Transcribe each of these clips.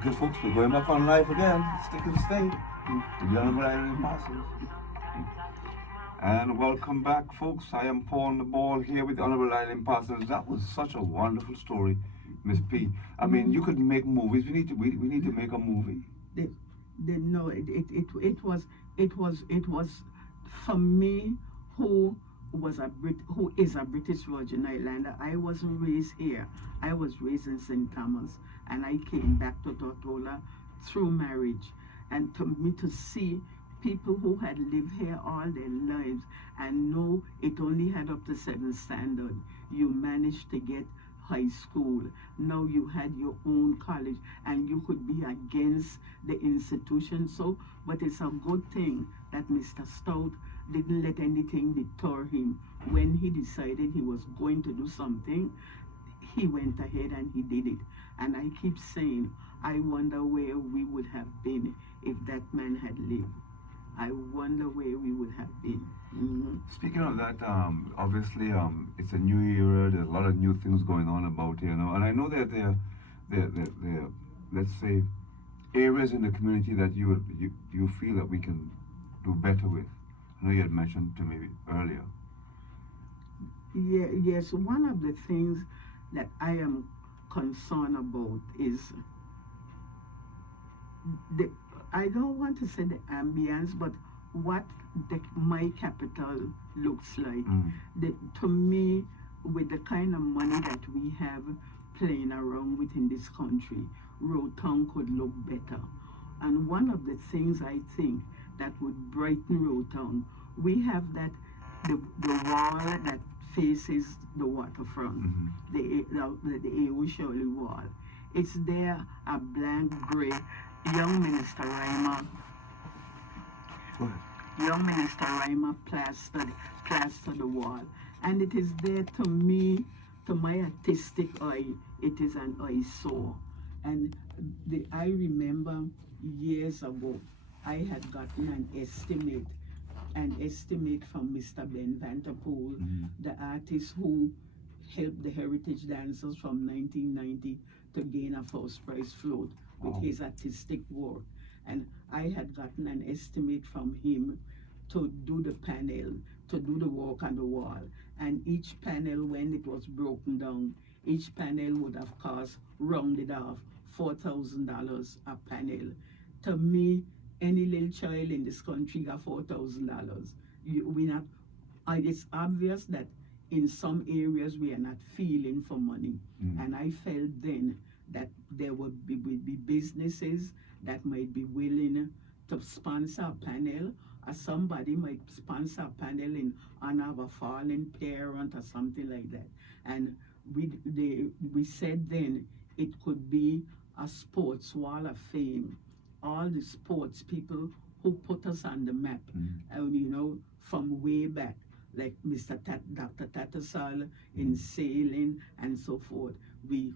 Okay, folks, we're going back on live again. Stick and stay. The Honorable Eileen Parsons. And welcome back, folks. I am Paul the Ball here with the Honorable Eileen Parsons. That was such a wonderful story, Miss P. I mean, you could make movies. We need to make a movie. No, it was for me who who is a British Virgin Islander. I wasn't raised here. I was raised in St. Thomas, and I came back to Tortola through marriage. And to me to see people who had lived here all their lives and know it only had up to 7th standard, you managed to get high school. Now you had your own college and you could be against the institution. So, but it's a good thing that Mr. Stout didn't let anything deter him. When he decided he was going to do something, he went ahead and he did it. And I keep saying, I wonder where we would have been if that man had lived. I wonder where we would have been. Mm-hmm. Speaking of that, obviously, it's a new era. There's a lot of new things going on about here, and I know that there, let's say, areas in the community that you feel that we can do better with. I know you had mentioned to me earlier. Yes, one of the things that I am concerned about is I don't want to say the ambience, but what my capital looks like. To me, with the kind of money that we have playing around within this country, Rotown could look better. And one of the things I think that would brighten Rotown, we have the wall that faces the waterfront, the A.O. Shirley wall. It's there, a blank gray. Young Minister Reimer plastered the wall. And it is there to me, to my artistic eye, it is an eyesore. And I remember years ago, I had gotten an estimate from Mr. Ben Vanterpool, the artist who helped the Heritage Dancers from 1990 to gain a first prize float with his artistic work. And I had gotten an estimate from him to do the panel, to do the work on the wall. And each panel, when it was broken down, each panel would have cost, rounded off, $4,000 a panel. To me, any little child in this country got $4,000. It's obvious that in some areas we are not feeling for money. And I felt then that there would be businesses that might be willing to sponsor a panel, or somebody might sponsor a panel in honor of a fallen parent or something like that. And we said then it could be a sports wall of fame. All the sports people who put us on the map, from way back, like Dr. Tattersall in sailing and so forth. The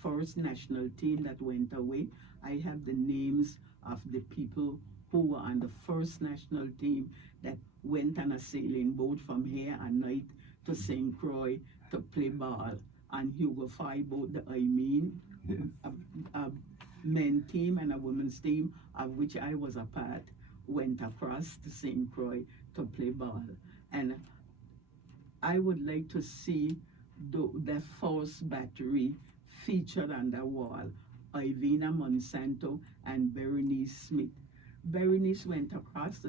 first national team that went away, I have the names of the people who were on the first national team that went on a sailing boat from here at night to St. Croix to play ball. And Hugo Fiboat, a men team and a women's team, of which I was a part, went across to St. Croix to play ball. And I would like to see the first battery featured on the wall, Ivina Monsanto and Berenice Smith. Berenice went across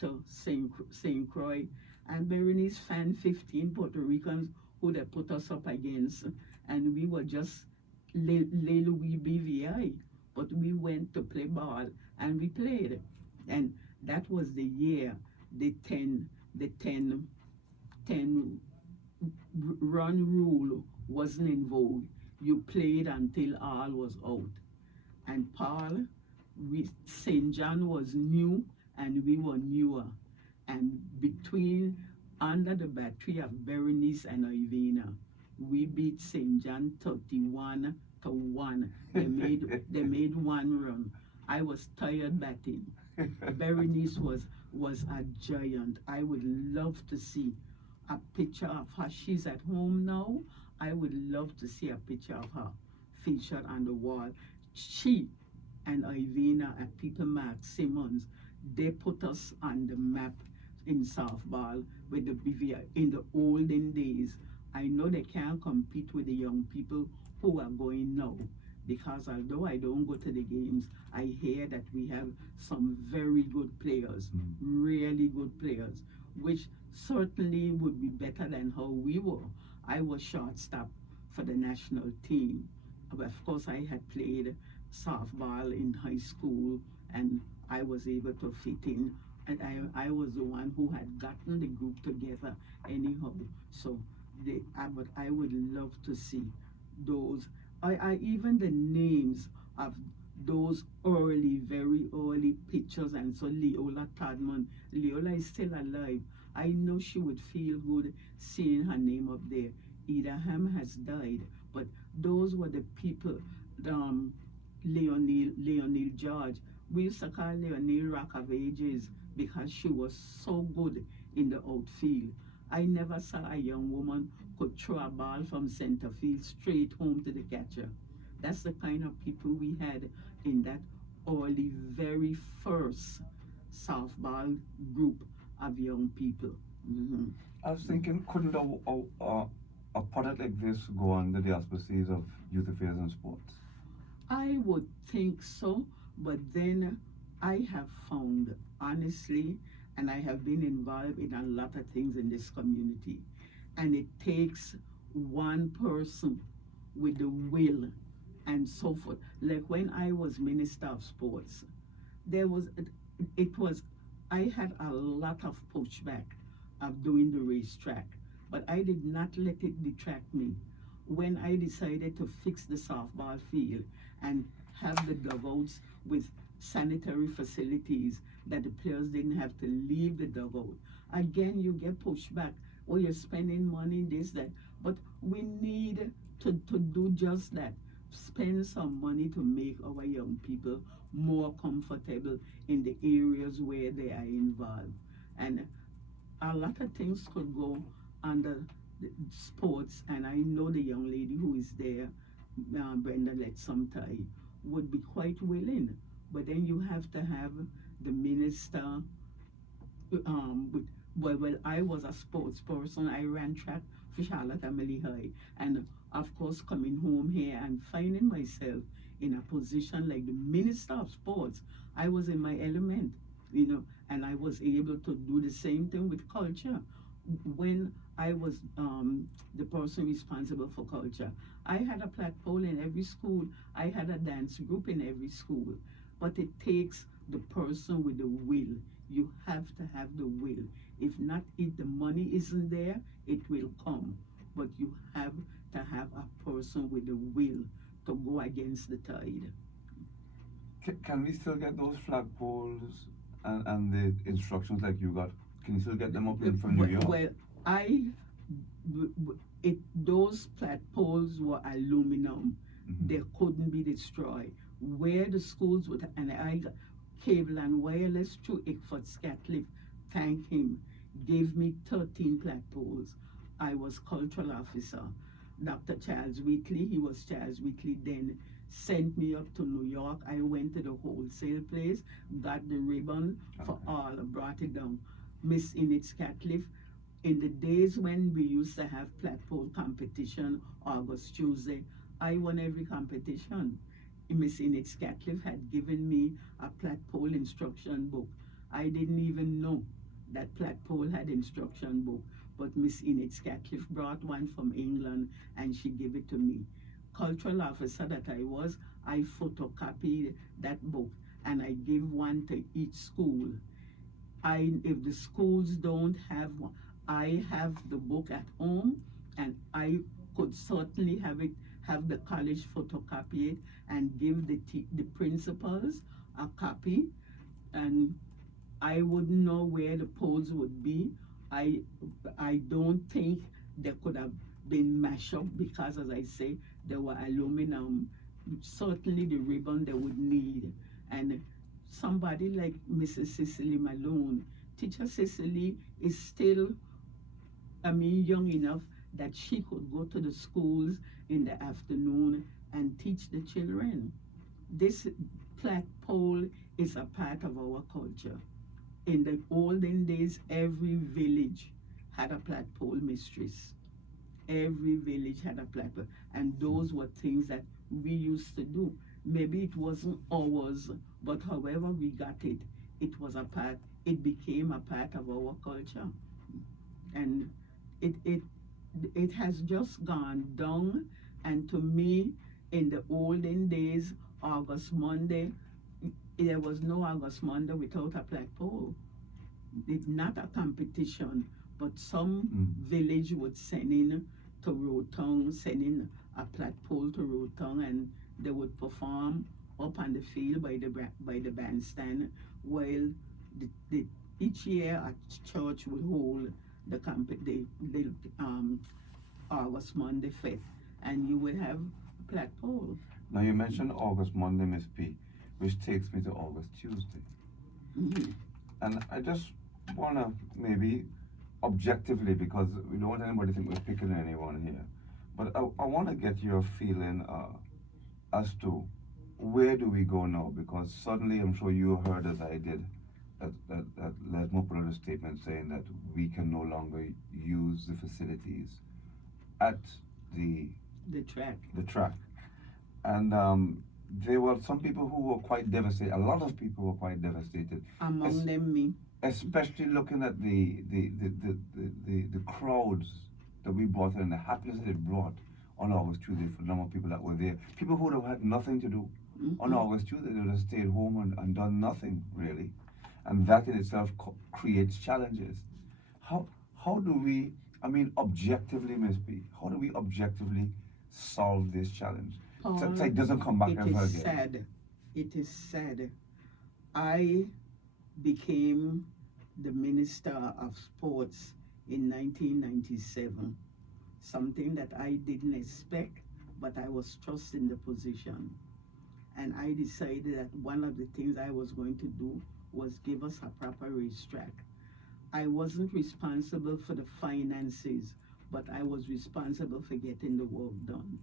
to St. Croix, and Berenice found 15 Puerto Ricans who they put us up against, and we were just little wee BVI, but we went to play ball, and we played. And that was the year the 10 run rule wasn't in vogue. You played until all was out. And Paul, St. John was new and we were newer. And under the battery of Berenice and Ivina, we beat St. John 31-1. They made one run. I was tired batting. Berenice was a giant. I would love to see a picture of her. She's at home now. I would love to see a picture of her featured on the wall. She and Ivina and Peter Matt Simmons, they put us on the map in softball with the BVI in the olden days. I know they can't compete with the young people who are going now, because although I don't go to the games, I hear that we have some very good players, really good players, which certainly would be better than how we were. I was shortstop for the national team. Of course, I had played softball in high school, and I was able to fit in. And I was the one who had gotten the group together anyhow. So, but I would love to see those. I even the names of those early, very early pictures, and so Leola Todman. Leola is still alive. I know she would feel good seeing her name up there. Ida Ham has died, but those were the people. Um, Leonil George. We used to call Leonil Rock of Ages because she was so good in the outfield. I never saw a young woman could throw a ball from center field straight home to the catcher. That's the kind of people we had in that early, very first softball group of young people. Mhm. I was thinking, couldn't a product like this go under the auspices of youth affairs and sports? I would think so, but then I have found, honestly, and I have been involved in a lot of things in this community, and it takes one person with the will and so forth. Like when I was Minister of Sports, there was, it was, I had a lot of pushback of doing the racetrack, but I did not let it detract me. When I decided to fix the softball field and have the dugouts with sanitary facilities that the players didn't have to leave the dugout, again you get pushback. Oh, you're spending money, this, that. But we need to do just that. Spend some money to make our young people more comfortable in the areas where they are involved. And a lot of things could go under the sports, and I know the young lady who is there, Brenda Letsomtai, would be quite willing. But then you have to have the minister. With, well, I was a sports person. I ran track for Charlotte Emily High, and of course, coming home here and finding myself in a position like the minister of sports, I was in my element, and I was able to do the same thing with culture. When I was the person responsible for culture, I had a flagpole in every school. I had a dance group in every school. But it takes the person with the will. You have to have the will. If not, if the money isn't there, it will come. But you have to have a person with the will to go against the tide. Can we still get those flagpoles and the instructions like you got? Can you still get them up in from New York? Well, those flagpoles were aluminum. They couldn't be destroyed. Where the schools would, and I cable and wireless through Ickford Scatliff, thank him, gave me 13 flagpoles. I was cultural officer. Dr. Charles Wheatley, he was Charles Wheatley then, sent me up to New York. I went to the wholesale place, got the ribbon for all, brought it down. Miss Enid Scatliff, in the days when we used to have flagpole competition, August Tuesday, I won every competition. Miss Enid Scatliff had given me a flagpole instruction book. I didn't even know that flagpole had instruction book, but Miss Enid Scatliff brought one from England and she gave it to me. Cultural officer that I was, I photocopied that book and I gave one to each school. If the schools don't have one, I have the book at home, and I could certainly have the college photocopy it and give the principals a copy, and I wouldn't know where the poles would be. I don't think they could have been mashed up because, as I say, they were aluminum. Certainly the ribbon they would need, and somebody like Mrs. Cicely Malone, Teacher Cicely is still, young enough that she could go to the schools in the afternoon and teach the children. This flagpole is a part of our culture. In the olden days, every village had a flagpole mistress. Every village had a flagpole, and those were things that we used to do. Maybe it wasn't ours, but however we got it, it was a part. It became a part of our culture, and it it it has just gone down. And to me, in the olden days, August Monday, there was no August Monday without a flagpole. It's not a competition, but some village would send in to Rotown, send in a flagpole to Rotown, and they would perform up on the field by the bandstand, while the each year a church would hold the August Monday fete, and you would have flagpole. Now you mentioned August Monday, Miss P, which takes me to August Tuesday. Mhm. And I just wanna maybe objectively, because we don't want anybody to think we're picking anyone here, but I wanna get your feeling as to where do we go now? Because suddenly, I'm sure you heard as I did that Lesmo put out a statement saying that we can no longer use the facilities at the The track. track. And there were some people who were quite devastated. A lot of people were quite devastated, Among them me. especially looking at the crowds that we brought in, the happiness that it brought on August Tuesday for the number of people that were there. People who would have had nothing to do on August Tuesday, they would have stayed home and done nothing really, and that in itself creates challenges. How do we? I mean, objectively, Ms. B, how do we objectively solve this challenge? Paul, So it doesn't come back it ever is again. sad. It is sad. I became the Minister of Sports in 1997, something that I didn't expect, but I was thrust in the position. And I decided that one of the things I was going to do was give us a proper racetrack. I wasn't responsible for the finances, but I was responsible for getting the work done.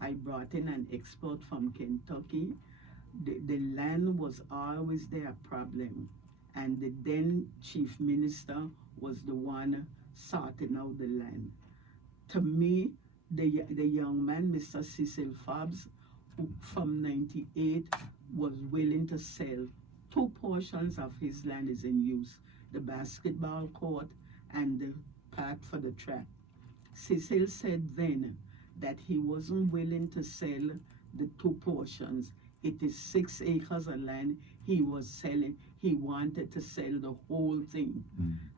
I brought in an expert from Kentucky. The land was always their problem, and the then chief minister was the one sorting out the land. To me, the young man, Mr. Cecil Fobbs, who from 98 was willing to sell two portions of his land is in use, the basketball court and the part for the track. Cecil said then that he wasn't willing to sell the two portions. It is 6 acres of land he was selling. He wanted to sell the whole thing.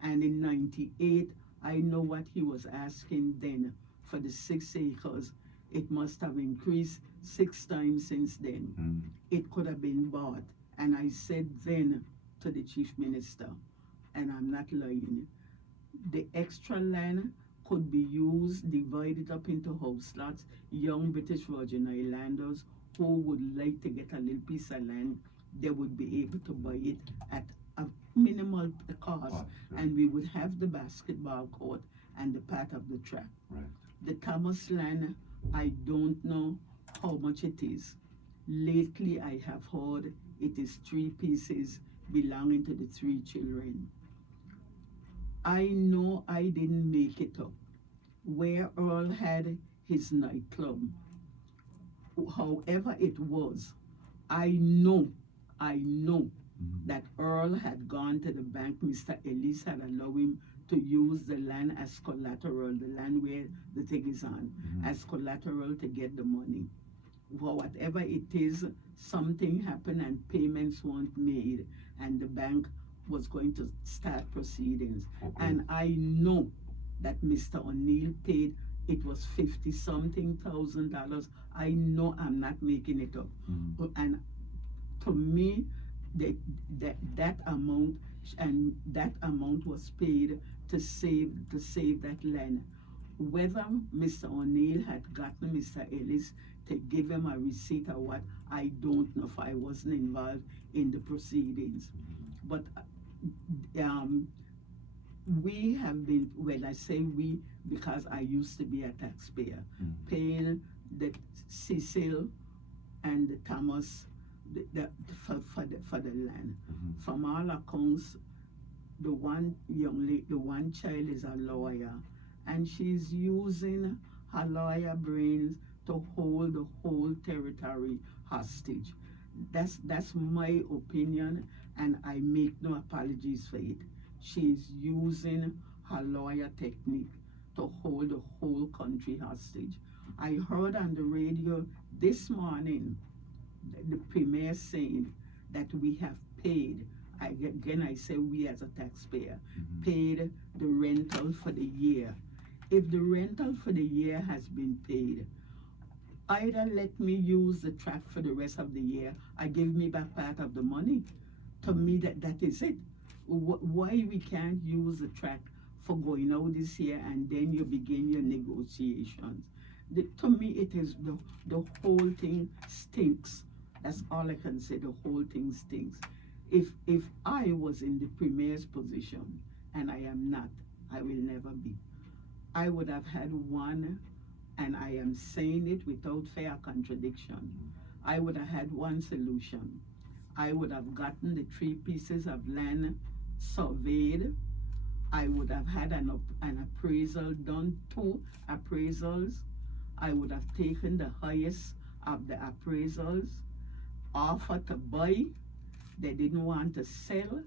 And in 98, I know what he was asking then for the 6 acres. It must have increased 6 times since then. It could have been bought. And I said then to the chief minister, and I'm not lying, the extra land could be used, divided up into house lots. Young British Virgin Islanders who would like to get a little piece of land, they would be able to buy it at a minimal cost, and we would have the basketball court and the part of the track. Right. The Thomas land, I don't know how much it is. Lately, I have heard it is 3 pieces belonging to the 3 children. I know I didn't make it up. Where Earl had his nightclub, however it was, I know that Earl had gone to the bank. Mr. Ellis had allowed him to use the land as collateral, the land where the thing is on, as collateral to get the money. For whatever it is, something happened and payments weren't made, and the bank was going to start proceedings. And I know that Mr. O'Neill paid, it was $50-something thousand. I know I'm not making it up. And to me, that amount, and that amount was paid to save that land. Whether Mr. O'Neill had gotten Mr. Ellis to give him a receipt or what, I don't know, if I wasn't involved in the proceedings. But we have been, when I say we, because I used to be a taxpayer, paying the Cecil and the Thomas for the land. Mhm. From all accounts, the one child is a lawyer, and she's using her lawyer brains to hold the whole territory hostage. That's my opinion, and I make no apologies for it. She's using her lawyer technique to hold the whole country hostage. I heard on the radio this morning the premier saying that we have paid, again I say we as a taxpayer, Mhm. paid the rental for the year. If the rental for the year has been paid, either let me use the track for the rest of the year or give me back part of the money. To me, that is it. Why we can't use the track for going out this year and then you begin your negotiations? To me, it is the whole thing stinks. That's all I can say. The whole thing stinks. If I was in the premier's position, and I am not, I will never be, I would have had one, and I am saying it without fair contradiction. I would have had one solution. I would have gotten the 3 pieces of land surveyed. I would have had an appraisal done, 2 appraisals. I would have taken the highest of the appraisals, offered to buy. They didn't want to sell.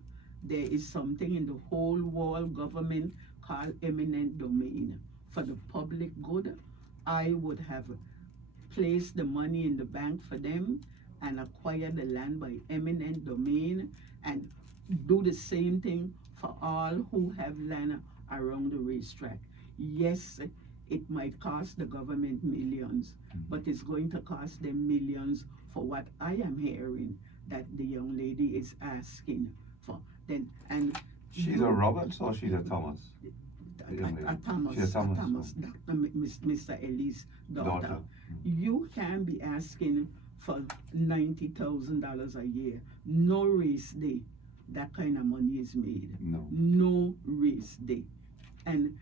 There is something in the whole world government called eminent domain. For the public good, I would have placed the money in the bank for them and acquire the land by eminent domain and do the same thing for all who have land around the racetrack. Yes, it might cost the government millions, but it's going to cost them millions for what I am hearing that the young lady is asking for. Then and She's a Roberts or she's a Thomas? a Thomas, She's a Thomas. Thomas, Mr. Ellis' daughter. Daughter. You can be asking for $90,000 a year. No race day, that kind of money is made. No. No race day. And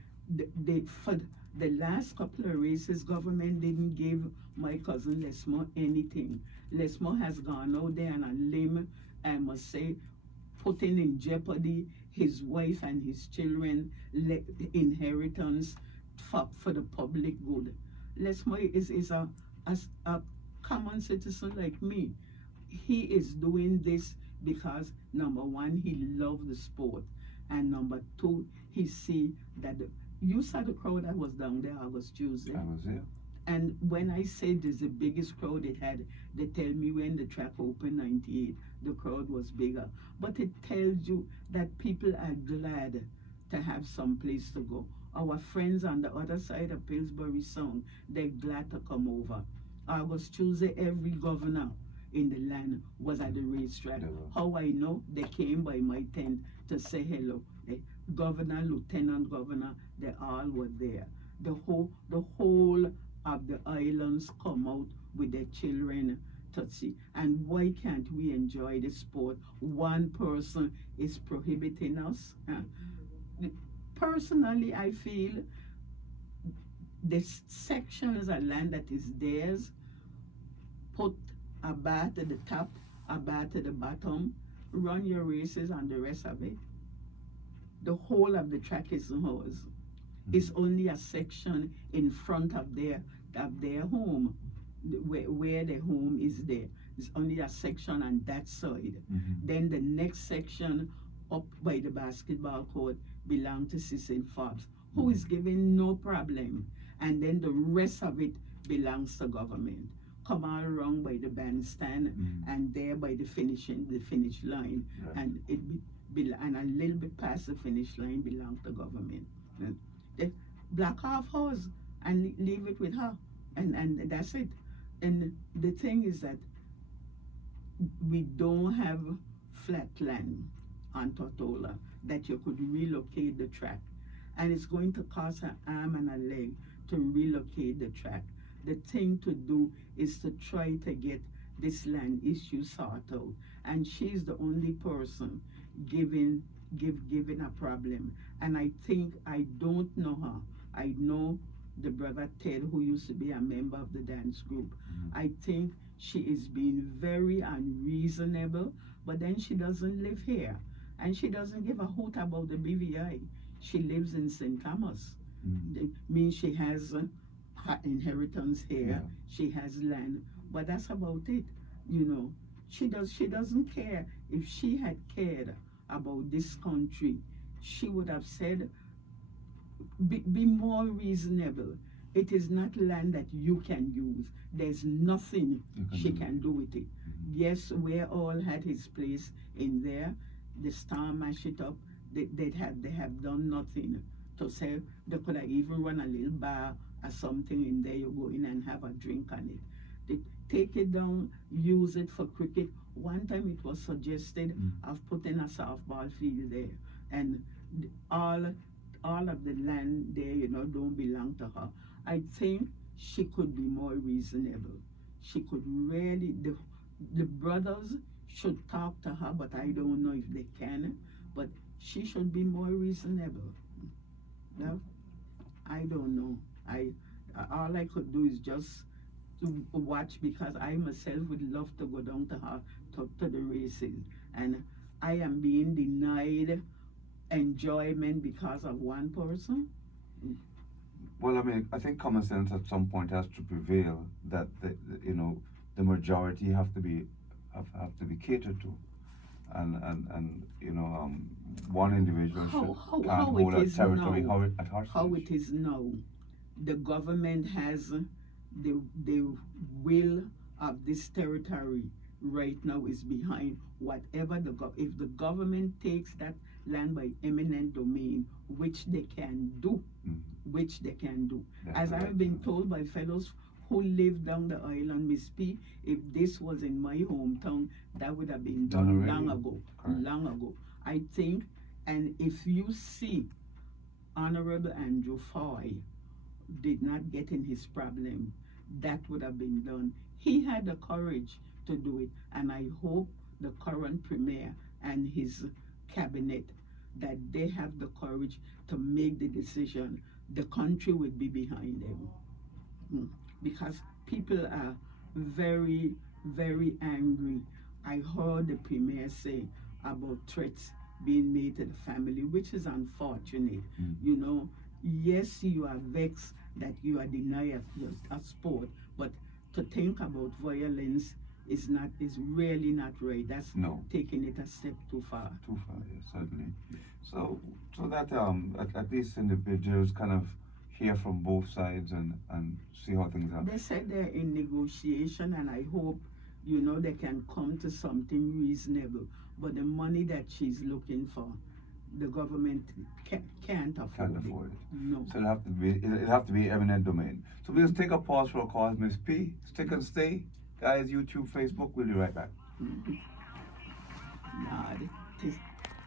for the last couple of races, government didn't give my cousin Lesmo anything. Lesmo has gone out there on a limb, I must say, putting in jeopardy his wife and his children inheritance for the public good. Lesmo is a common citizen like me. He is doing this because number one, he loves the sport, and number two, he see that you saw the crowd that was down there August Tuesday. I was there. And when I say this is the biggest crowd it had, they tell me when the track opened 98, the crowd was bigger. But it tells you that people are glad to have some place to go. Our friends on the other side of Pillsbury Sound, they're glad to come over. August Tuesday, every governor in the land was at the racetrack. How I know? They came by my tent to say hello. The governor, lieutenant governor, they all were there. The whole of the islands come out with their children to see. And why can't we enjoy the sport? One person is prohibiting us. Personally, I feel the sections of land that is theirs, put a bar to the top, a bar to the bottom, run your races and the rest of it. The whole of the track is ours. It's only a section in front of their home, where the home is there. It's only a section on that side. Then the next section up by the basketball court belongs to Cecil Forbes, who is given no problem. And then the rest of it belongs to government. Come all around by the bandstand and there by the finish line, Right. and and a little bit past the finish line belongs to government. They block off hers and leave it with her, and that's it. And the thing is that we don't have flat land on Tortola that you could relocate the track, and it's going to cost an arm and a leg to relocate the track. The thing to do is to try to get this land issue sorted out, and she's the only person giving a problem. And I think, I don't know her, I know the brother Ted, who used to be a member of the dance group. I think she is being very unreasonable, but then she doesn't live here. And she doesn't give a hoot about the BVI. She lives in St. Thomas. It means she has her inheritance here. Yeah. She has land, but that's about it. You know, she doesn't care. If she had cared about this country, she would have said, be more reasonable. It is not land that you can use. There's nothing she can do with it. Yes, we all had his place in there. The storm mashed it up. They have done nothing to say. They could have even run a little bar or something in there. You go in and have a drink on it. They take it down, use it for cricket. One time it was suggested of putting a softball field there, and all of the land there, you know, don't belong to her. I think she could be more reasonable. She could really, the brothers should talk to her, but I don't know if they can. But she should be more reasonable. No, I don't know. All I could do is just to watch, because I myself would love to go down to her to the races, and I am being denied enjoyment because of one person. Well, I mean, I think common sense at some point has to prevail that the majority have to be catered to, and one individual can't hold a territory at hostage. How it is now, the government has the will of this territory right now is behind whatever if the government takes that land by eminent domain, which they can do, As I've been told by fellows who live down the island, Miss P, if this was in my hometown, that would have been done long ago. I think, and if you see Honorable Andrew Foy did not get in his problem, that would have been done. He had the courage to do it, and I hope the current premier and his cabinet, that they have the courage to make the decision. The country would be behind them, because people are very, very angry. I heard the premier say about threats being made to the family, which is unfortunate. You know, yes, you are vexed that you are denied a sport, but to think about violence is really not right. That's taking it a step too far. Too far, yes, certainly. So that at least individuals kind of hear from both sides and see how things are. They said they're in negotiation, and I hope, you know, they can come to something reasonable. But the money that she's looking for, the government can't afford it. No. So it'll have to be eminent domain. So we'll just take a pause for a call, Miss P. Stick and stay. Guys, YouTube, Facebook, we'll be right back. Nah,